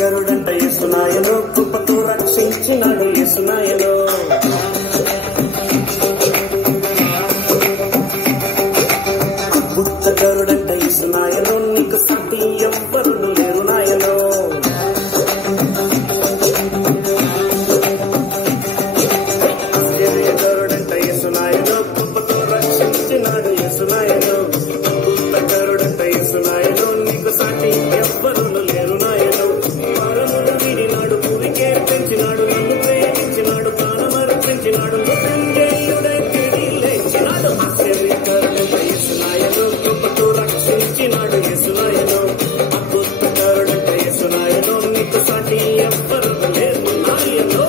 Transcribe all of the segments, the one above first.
ఆశ్చర్యకరుడంట యేసునాయనో, కృపతో రక్షించినాడు యేసునాయనో. అద్భుతకరుడంట యేసునాయనో, నీకు సాటి ఎవ్వరును లేరు నాయనో. ఆశ్చర్యకరుడంట యేసునాయనో, కృపతో రక్షించినాడు యేసునాయనో. అద్భుతకరుడంట యేసునాయనో, నీకు సాటి ఎవ్వరును లేరు నాయనో. పరమును విడినాడు, పూరికే పెంచినాడు, నన్ను ప్రేమించినాడు, ప్రాణమర్పించినాడు, మృత్యుంజయుడై తిరిగి లేచినాడు. ఆశ్చర్యకరుడంట యేసునాయనో, కృపతో రక్షించినాడు యేసునాయనో. అద్భుతకరుడంట యేసునాయనో, నీకు సాటి ఎవ్వరును లేరు నాయనో.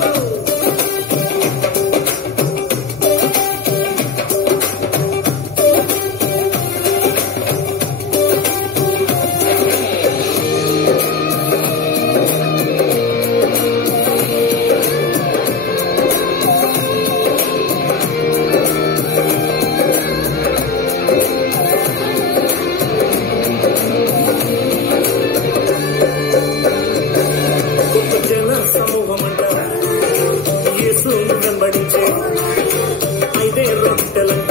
జన సమూహమంట యేసును వెంబడించే, 5 రొట్టెలంట,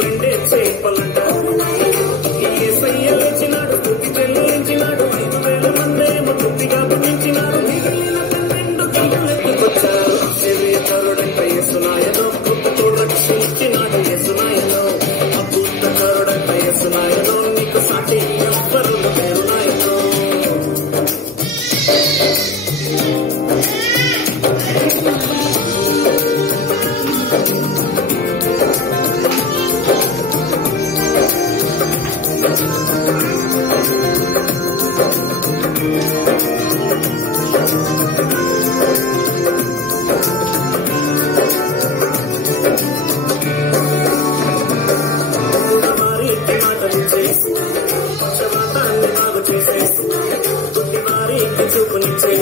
2 చేపలంట. యేసయ్య లేచినాడు, స్తుతి చెల్లించినాడు, 5,000 మందేమో తృప్తిగా భుజించినారు, మిగిలిన 12 గంటలెత్తుకొచ్చారు. ఆశ్చర్యకరుడంట యేసునాయనో, కృపతో రక్షించినాడు యేసునాయనో. అద్భుతకరుడంట యేసునాయనో, నీకు సాటి ఎవ్వరును లేరు నాయనో. వారికి మాటలిచ్చే, పక్షవాతాన్ని బాగు చేసే, గుడ్డి వారికి చూపునిచ్చే,